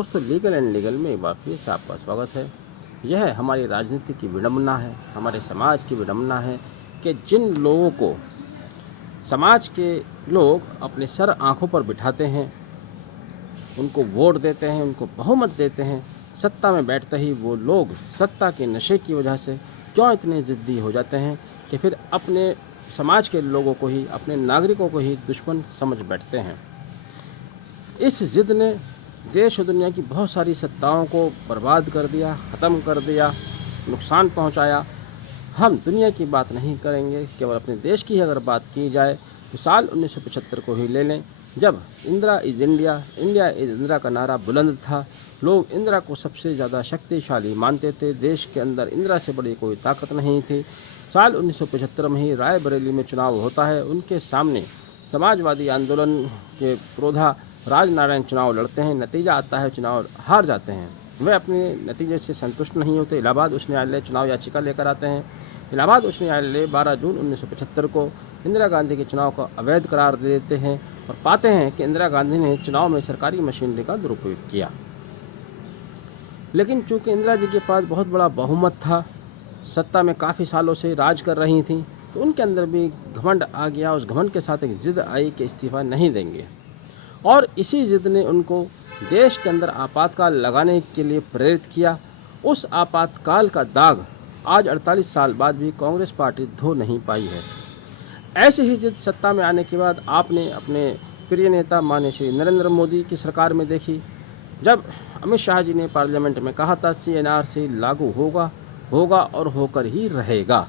दोस्तों, legal and legal में एक बार फिर से आपका स्वागत है। यह हमारी राजनीति की विडंबना है, हमारे समाज की विडंबना है कि जिन लोगों को समाज के लोग अपने सर आंखों पर बिठाते हैं, उनको वोट देते हैं, उनको बहुमत देते हैं, सत्ता में बैठते ही वो लोग सत्ता के नशे की वजह से क्यों इतने ज़िद्दी हो जाते हैं कि फिर अपने समाज के लोगों को ही, अपने नागरिकों को ही दुश्मन समझ बैठते हैं। इस ज़िद ने देश और दुनिया की बहुत सारी सत्ताओं को बर्बाद कर दिया, ख़त्म कर दिया, नुकसान पहुंचाया। हम दुनिया की बात नहीं करेंगे, केवल अपने देश की अगर बात की जाए तो साल 1975 को ही ले लें, जब Indira is India, India is Indira का नारा बुलंद था। लोग इंदिरा को सबसे ज़्यादा शक्तिशाली मानते थे। देश के अंदर इंदिरा से बड़ी कोई ताकत नहीं थी। साल 1975 में ही रायबरेली में चुनाव होता है। उनके सामने समाजवादी आंदोलन के पुरोधा राजनारायण चुनाव लड़ते हैं। नतीजा आता है, चुनाव हार जाते हैं। वे अपने नतीजे से संतुष्ट नहीं होते। इलाहाबाद उच्च न्यायालय चुनाव याचिका लेकर आते हैं। इलाहाबाद उच्च न्यायालय 12 जून 1975 को इंदिरा गांधी के चुनाव को अवैध करार दे देते हैं और पाते हैं कि इंदिरा गांधी ने चुनाव में सरकारी मशीनरी का दुरुपयोग किया। लेकिन चूंकि इंदिरा जी के पास बहुत बड़ा बहुमत था, सत्ता में काफ़ी सालों से राज कर रही थी, तो उनके अंदर भी घमंड आ गया। उस घमंड के साथ एक ज़िद आई कि इस्तीफ़ा नहीं देंगे, और इसी ज़िद ने उनको देश के अंदर आपातकाल लगाने के लिए प्रेरित किया। उस आपातकाल का दाग आज 48 साल बाद भी कांग्रेस पार्टी धो नहीं पाई है। ऐसे ही ज़िद सत्ता में आने के बाद आपने अपने प्रिय नेता माननीय श्री नरेंद्र मोदी की सरकार में देखी, जब अमित शाह जी ने पार्लियामेंट में कहा था CNRC लागू होगा और होकर ही रहेगा।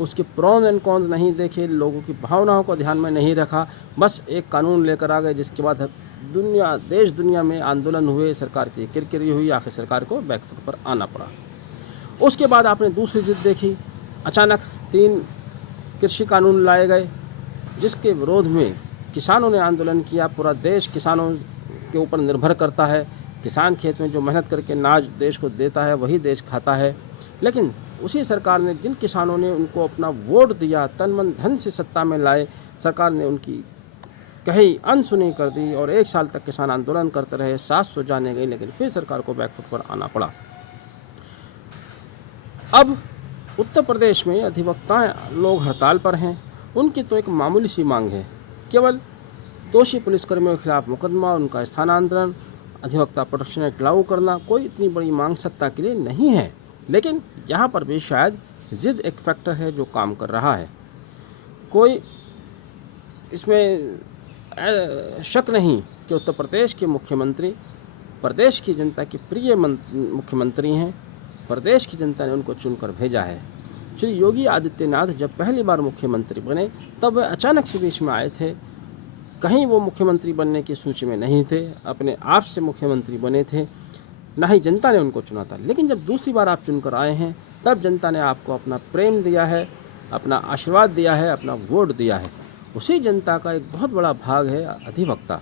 उसके प्रोन एंड कॉन्स नहीं देखे, लोगों की भावनाओं को ध्यान में नहीं रखा, बस एक कानून लेकर आ गए, जिसके बाद देश दुनिया में आंदोलन हुए, सरकार की किरकिरी हुई, आखिर सरकार को बैकफुट पर आना पड़ा। उसके बाद आपने दूसरी जिद देखी, अचानक 3 कृषि कानून लाए गए, जिसके विरोध में किसानों ने आंदोलन किया। पूरा देश किसानों के ऊपर निर्भर करता है। किसान खेत में जो मेहनत करके अनाज देश को देता है, वही देश खाता है। लेकिन उसी सरकार ने, जिन किसानों ने उनको अपना वोट दिया, तन मन धन से सत्ता में लाए, सरकार ने उनकी कहीं अनसुनी कर दी और 1 साल तक किसान आंदोलन करते रहे। 700 जाने गई, लेकिन फिर सरकार को बैकफुट पर आना पड़ा। अब उत्तर प्रदेश में अधिवक्ता लोग हड़ताल पर हैं। उनकी तो एक मामूली सी मांग है, केवल दोषी पुलिसकर्मियों के खिलाफ मुकदमा, उनका स्थानांतरण, अधिवक्ता प्रोटेक्शन एक्ट लागू करना। कोई इतनी बड़ी मांग सत्ता के लिए नहीं है, लेकिन यहाँ पर भी शायद ज़िद एक फैक्टर है जो काम कर रहा है। कोई इसमें शक नहीं कि उत्तर प्रदेश के मुख्यमंत्री प्रदेश की जनता के प्रिय मुख्यमंत्री हैं। प्रदेश की जनता ने उनको चुनकर भेजा है। श्री योगी आदित्यनाथ जब पहली बार मुख्यमंत्री बने, तब वे अचानक से बीच में आए थे। कहीं वो मुख्यमंत्री बनने की सूची में नहीं थे, अपने आप से मुख्यमंत्री बने थे, ना ही जनता ने उनको चुना था। लेकिन जब दूसरी बार आप चुनकर आए हैं, तब जनता ने आपको अपना प्रेम दिया है, अपना आशीर्वाद दिया है, अपना वोट दिया है। उसी जनता का एक बहुत बड़ा भाग है अधिवक्ता।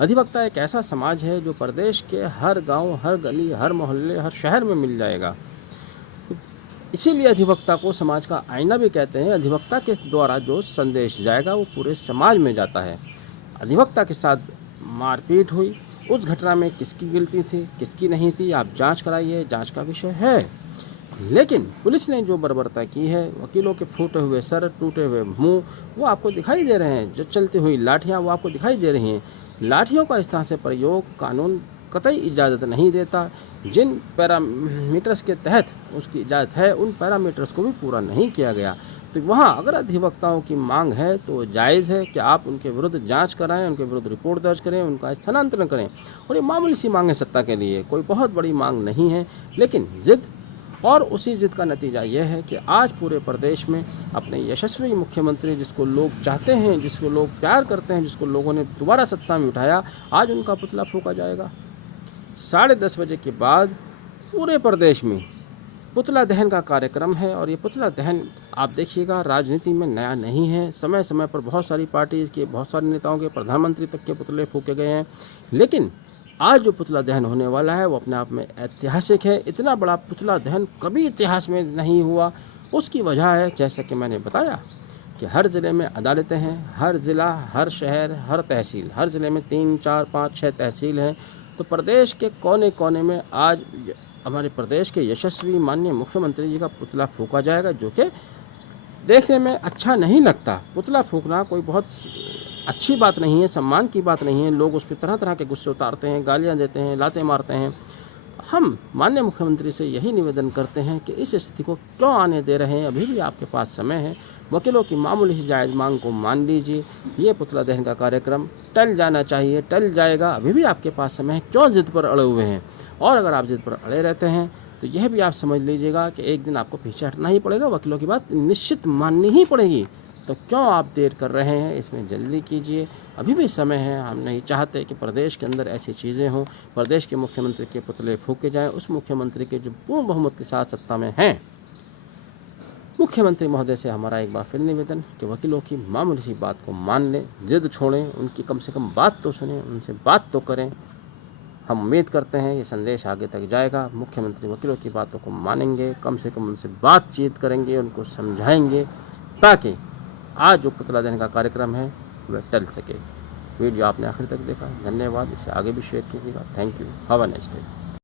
अधिवक्ता एक ऐसा समाज है जो प्रदेश के हर गांव, हर गली, हर मोहल्ले, हर शहर में मिल जाएगा। तो इसीलिए अधिवक्ता को समाज का आईना भी कहते हैं। अधिवक्ता के द्वारा जो संदेश जाएगा वो पूरे समाज में जाता है। अधिवक्ता के साथ मारपीट हुई, उस घटना में किसकी गिल्टी थी, किसकी नहीं थी, आप जांच कराइए, जांच का विषय है। लेकिन पुलिस ने जो बर्बरता की है, वकीलों के फूटे हुए सर, टूटे हुए मुंह, वो आपको दिखाई दे रहे हैं। जो चलती हुई लाठियां, वो आपको दिखाई दे रही हैं। लाठियों का इस तरह से प्रयोग कानून कतई इजाज़त नहीं देता। जिन पैरामीटर्स के तहत उसकी इजाज़त है, उन पैरामीटर्स को भी पूरा नहीं किया गया। तो वहाँ अगर अधिवक्ताओं की मांग है तो जायज़ है कि आप उनके विरुद्ध जांच कराएं, उनके विरुद्ध रिपोर्ट दर्ज करें, उनका स्थानांतरण करें। और ये मामूली सी मांग है सत्ता के लिए, कोई बहुत बड़ी मांग नहीं है, लेकिन ज़िद, और उसी ज़िद का नतीजा यह है कि आज पूरे प्रदेश में अपने यशस्वी मुख्यमंत्री, जिसको लोग चाहते हैं, जिसको लोग प्यार करते हैं, जिसको लोगों ने दोबारा सत्ता में उठाया, आज उनका पुतला फूंका जाएगा। 10:30 बजे के बाद पूरे प्रदेश में पुतला दहन का कार्यक्रम है। और ये पुतला दहन आप देखिएगा, राजनीति में नया नहीं है। समय समय पर बहुत सारी पार्टीज़ के, बहुत सारे नेताओं के, प्रधानमंत्री तक के पुतले फूके गए हैं। लेकिन आज जो पुतला दहन होने वाला है वो अपने आप में ऐतिहासिक है। इतना बड़ा पुतला दहन कभी इतिहास में नहीं हुआ। उसकी वजह है, जैसा कि मैंने बताया, कि हर ज़िले में अदालतें हैं। हर ज़िला, हर शहर, हर तहसील, हर ज़िले में 3, 4, 5, 6 तहसील हैं। तो प्रदेश के कोने कोने में आज हमारे प्रदेश के यशस्वी माननीय मुख्यमंत्री जी का पुतला फूंका जाएगा, जो कि देखने में अच्छा नहीं लगता। पुतला फूंकना कोई बहुत अच्छी बात नहीं है, सम्मान की बात नहीं है। लोग उस पर तरह तरह के गुस्से उतारते हैं, गालियाँ देते हैं, लाते मारते हैं। हम माननीय मुख्यमंत्री से यही निवेदन करते हैं कि इस स्थिति को क्यों आने दे रहे हैं। अभी भी आपके पास समय है, वकीलों की मामूली ही जायज़ मांग को मान लीजिए। ये पुतला दहन का कार्यक्रम टल जाना चाहिए, टल जाएगा। अभी भी आपके पास समय है, क्यों ज़िद पर अड़े हुए हैं। और अगर आप ज़िद पर अड़े रहते हैं तो यह भी आप समझ लीजिएगा कि एक दिन आपको पीछे हटना ही पड़ेगा, वकीलों की बात निश्चित माननी ही पड़ेगी। तो क्यों आप देर कर रहे हैं, इसमें जल्दी कीजिए, अभी भी समय है। हम नहीं चाहते कि प्रदेश के अंदर ऐसी चीज़ें हों, प्रदेश के मुख्यमंत्री के पुतले फूके जाएं, उस मुख्यमंत्री के जो पूर्ण बहुमत के साथ सत्ता में हैं। मुख्यमंत्री महोदय से हमारा एक बार फिर निवेदन कि वकीलों की मामूली सी बात को मान लें, जिद छोड़ें, उनकी कम से कम बात तो सुनें, उनसे बात तो करें। हम उम्मीद करते हैं ये संदेश आगे तक जाएगा। मुख्यमंत्री वकीलों की बातों को मानेंगे, कम से कम उनसे बातचीत करेंगे, उनको समझाएंगे, ताकि आज जो पुतला दहन का कार्यक्रम है वह टल सके। वीडियो आपने आखिर तक देखा, धन्यवाद। इसे आगे भी शेयर कीजिएगा। Thank you. Have a nice day.